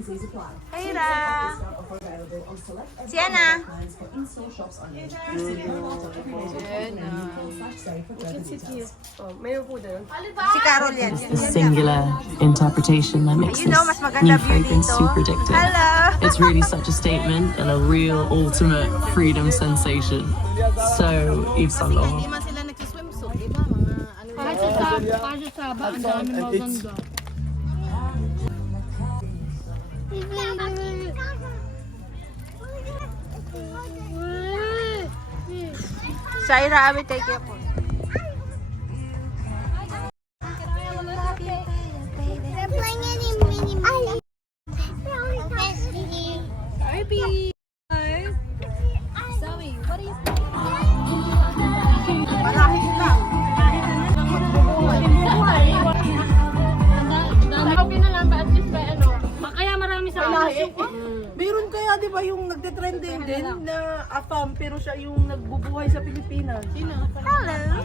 Peira! Sienna! Si Carol yan. Singular interpretation that makes You know, mas this maganda new view fragrance dito. super addictive. Hello! It's really such a statement and a real ultimate freedom sensation. So, Yves Saint Laurent. Hindi man sila nagsiswimsuit, di ba? Mga ano Kasi sa Saba, ang dami maganda. Shaira, I will take your phone. They're playing any mini Barbie. Zoe, what are you Kaya marami sa akin. Meron kaya di ba yung nagte-trending din na AFAM pero siya yung nagbubuhay sa Pilipinas? Sino? Hello!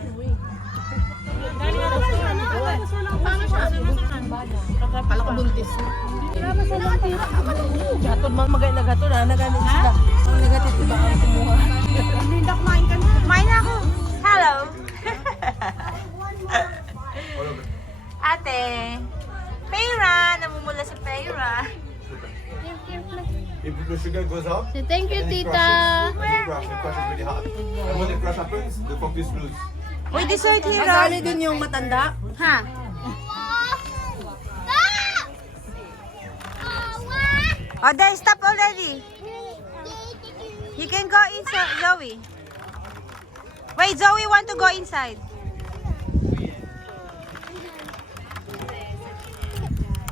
Kala ko buntis. Gatod mga naghatod na nagalit sila. Ang negative ba ang kumuha? Hindi na kumain ka na. Kumain na ako. Hello! Ate! Peira! Namumula si Peira. If the sugar goes up, Thank you, and it Tita. crushes, and it crushes really hard. And when the crush happens, the focus lose. Uy, dessert hero! Kasali din yung matanda. Ha? Oh, there, stop already. You can go inside, Zoe. Wait, Zoe want to go inside.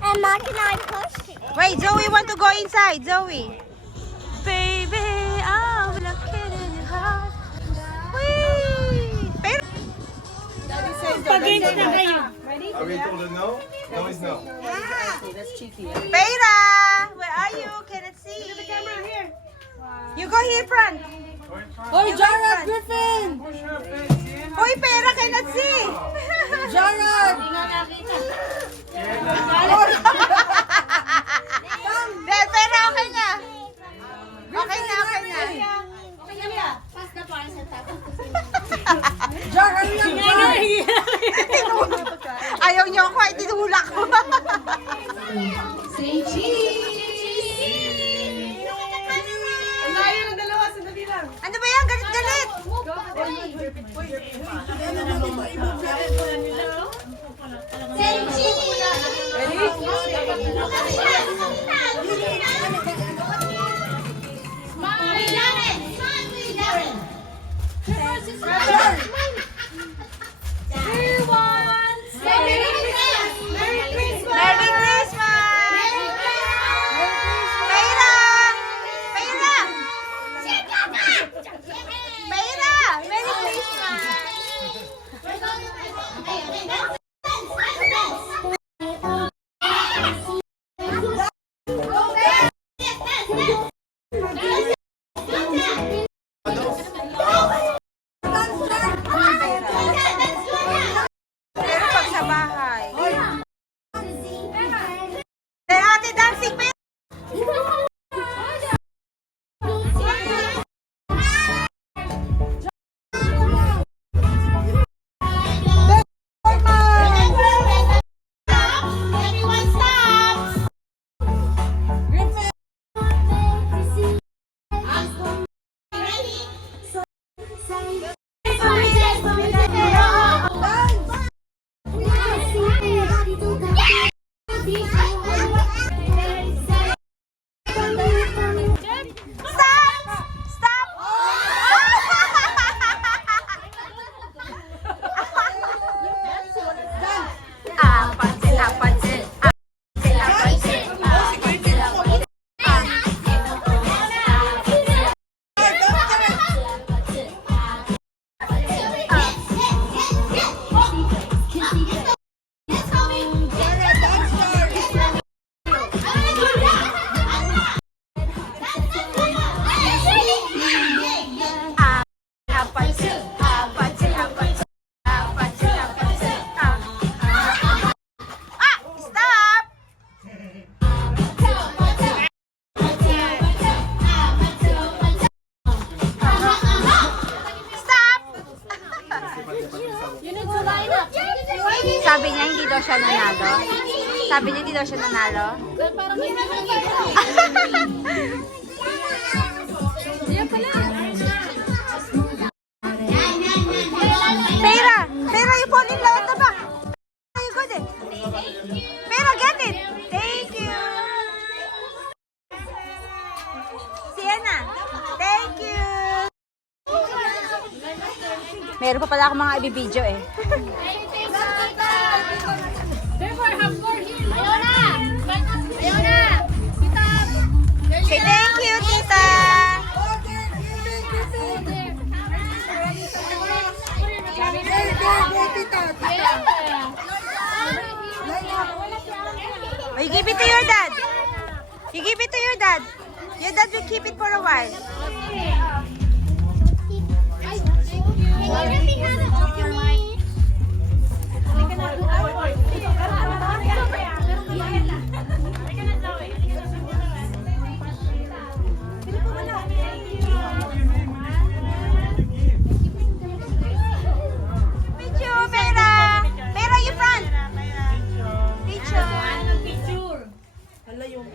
Emma, can I push? Wait, Zoe want to go inside, Zoe. Baby, I'm looking in your heart. Whee! Pero, Pag-games na kayo. Are we told a no? No is no. Peira, where are you? Cannot see. You go here front. Hoy, Jarrod Griffin! Hoy, Peira cannot see. Jarrod! There, Peira, okay na. Okay na, okay na. Jarrod lang ba? Ayaw niyo ako, ay tinulak ko. Say cheese. Ano ba yan? Galit-galit. Say cheese. Smiley Darren. Smiley Darren. Merry Christmas. Merry Christmas. Merry Christmas. Peira. Peira. Peira. Merry Christmas. Sabi niya, hindi daw siya nanalo. Parang may Pera! Pera, you fall in love at the back. You got it. Pera, get it. Thank you. Sienna, thank you. Meron pa pala akong mga ibibidyo eh. Therefore, have more here. Ayaw na! Ayaw na! Tita! Say thank you, tita. Oh, you give it to your dad. You give it to your dad. Your dad will keep it for a while. Picture, Pera. Pera, you front. Picture. Hala yung...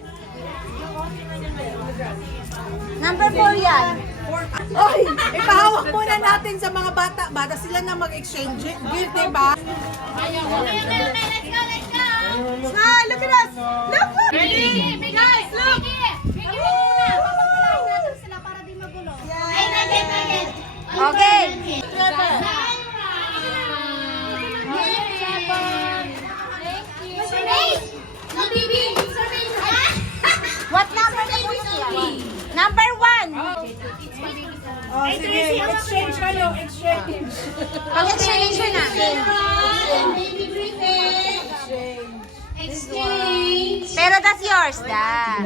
Number 4 yan. Oy! Ipahawak muna natin sa mga bata. Bata sila na mag-exchange gift, diba? Smile, look at us. Look, look. Guys, look! Okay. What number na po siya? Number 1. Oh, sige. Exchange kayo. Exchange. Pag-exchange na. Exchange. Pero that's yours, da.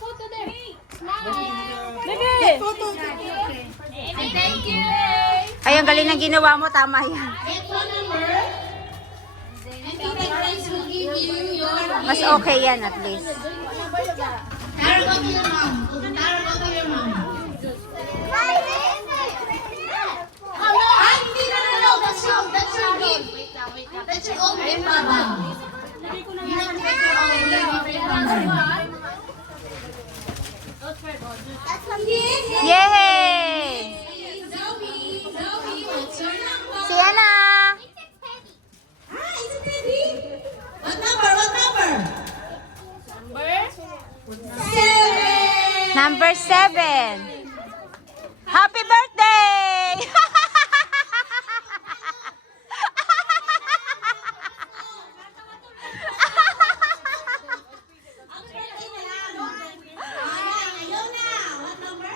Photo there. Smile. Photo. Thank you. Ay, ang galing ng ginawa mo. Tama yan. Get phone number. And Tita Grace will give you your Mas okay yan at least. Tara, go to your mom. Tara, go to your mom. Ay, hindi, no. That's your gift. That's your own gift, Mama. You have to take your own gift, Mama. Yay! Zoe, what's your number? Sienna! Ah, is it ready? What number? Number 7. Happy birthday! Ayaw na. What number?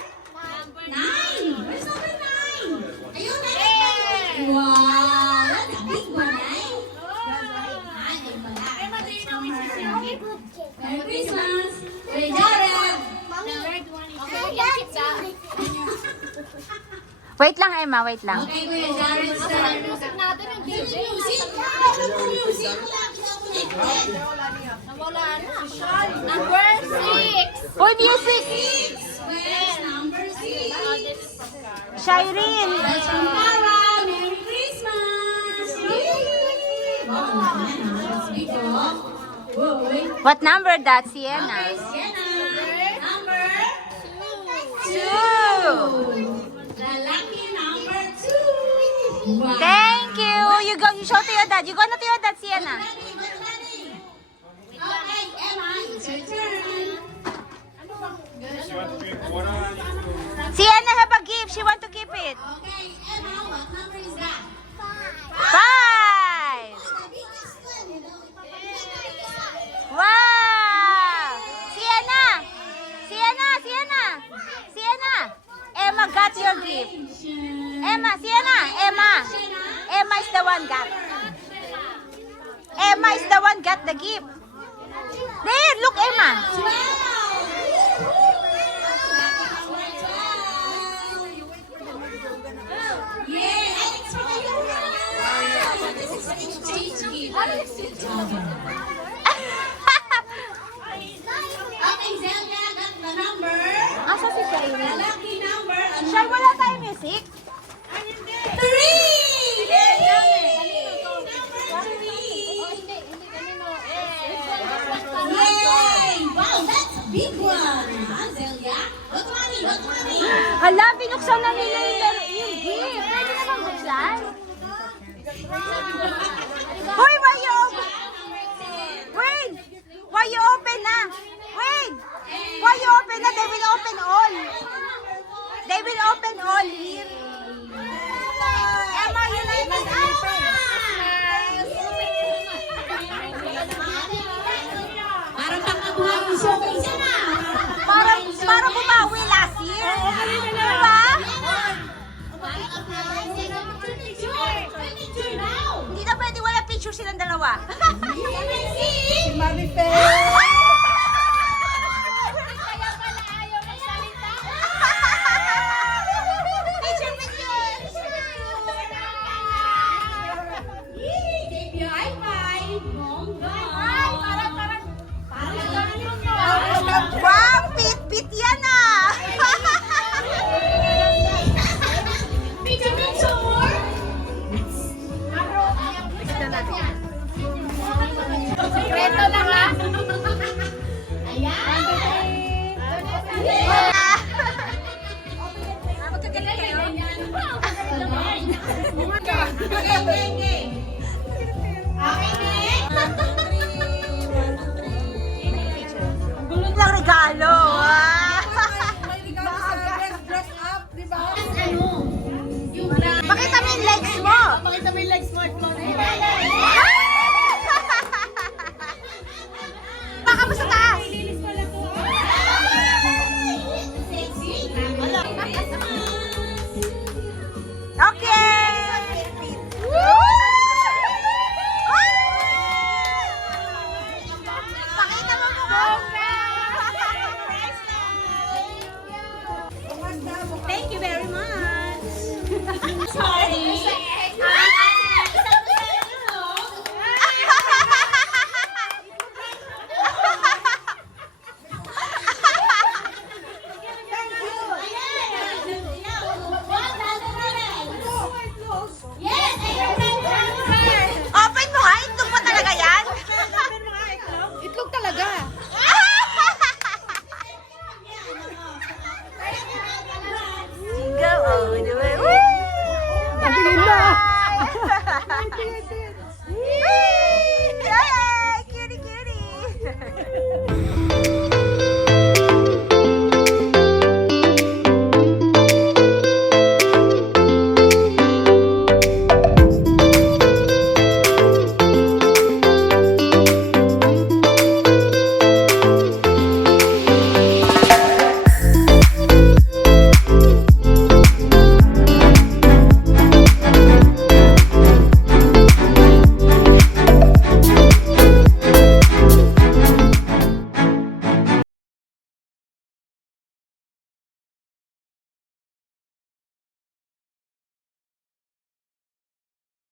9. Where's number 9? Ayaw na. Wow, that's a big one, eh? Merry Christmas. Merry Jared. Wait lang, Emma. Wait lang. Okay, Kuya Jared. Music natin yung DJ. Music. Music. Nawala na. Number 6. Uy, music! Where's number 6? Shireen! That's from Tara. Merry Christmas. Wow, that's big, oh. Whoa, wait. What number that, Sienna? Sienna. Number 2. The lucky number 2. Wow. Thank you. You go. You show to your dad. You go na to your dad, Sienna. Okay, Emma, it's your turn. Sienna have a gift. She want to keep it. Okay, Emma, what number is that? 5. The biggest one, you know. Wow! Sienna! Sienna! Emma got your gift. Emma, Sienna! Emma is the one got. Emma is the one got the gift. There, look, Emma. Yeah, Alex, this is exchange gift. Okay, Zelda got the number. Asa si The Shireen? lucky number. Shai, wala tayong music? 3! Yay! Number 3! na nila yung gift. Pwede na bang buksan? Hoy, why you open? Wait! Why you open na? Wait! Why you open na? They will open all. They will open all here. Emma, you like this open. Para bumawi last year. Diba? Hindi na pwede wala picture silang dalawa. Si Marifel. Picture, picture. Wow, pit-pit yan ah. Sekreto na ha? Magkagaling kayo? Lang regalo?